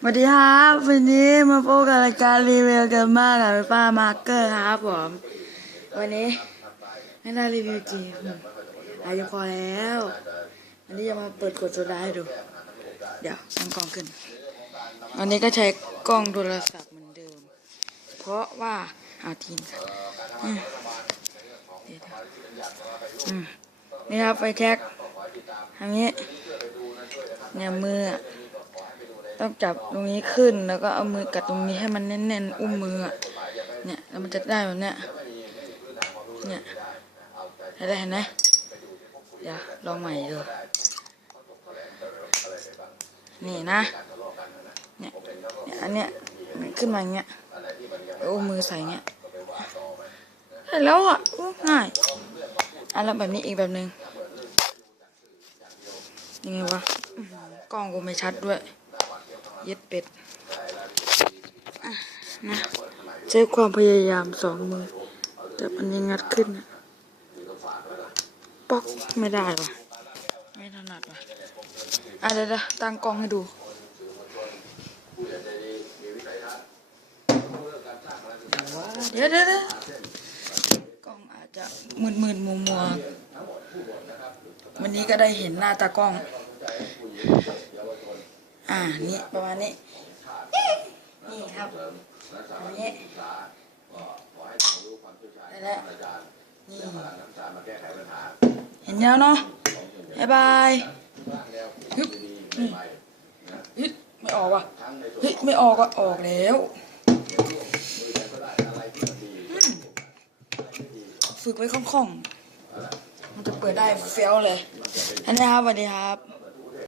สวัสดีครับวันนี้มาพบกับรายการรีวิวกันมากกับป้ามาร์เกอร์ครับผมวันนี้ไม่ได้รีวิวจริงอายุพอแล้ววันนี้จะมาเปิดขวดโซดาให้ดู เดี๋ยวตั้งกล้องขึ้นวันนี้ก็ใช้กล้องโทรศัพท์เหมือนเดิม เพราะว่าเอาทีนเดี๋ยวนี่ครับไฟแช็กทางนี้เนี่ยมือ ต้องจับตรงนี้ขึ้นแล้วก็เอามือกัดตรงนี้ให้มันแน่นๆ อุ้มมือเนี่ยแล้วมันจะได้แบบเนี้ยเนี่ยเห็นไหมเห็นไหมเดี๋ยวลองใหม่ดูนี่นะเนี่ยเนี่ยอันเนี้ยมันขึ้นมาอย่างเงี้ยแล้วอุ้มมือใส่เงี้ยเห็นแล้วอะง่ายอันแล้วแบบนี้อีกแบบหนึ่งยังไงวะกล้องกูไม่ชัดด้วย เย็ดเป็ดนะใช้ความพยายามสองมือ แต่มันยังงัดขึ้นป๊อกไม่ได้ว่ะ ไม่ถนัดว่ะอะเดี๋ยวตั้งกล้องให้ดูเดี๋ยวเดี๋ยวกล้องอาจจะมืดมืดมัวมัววันนี้ก็ได้เห็นหน้าตากล้อง อ่านี่ประมาณนี้ นี่ครับอันนี้ได้แล้วนี่เห็นแล้วเนาะบายบายฮึบฮึบไม่ออกว่ะฮ้ยไม่ออกอะออกแล้วฝึกไว้คล่องๆ มันจะเปิดได้เฟี้ยวเลยอันนี้ครับสวัสดีครับ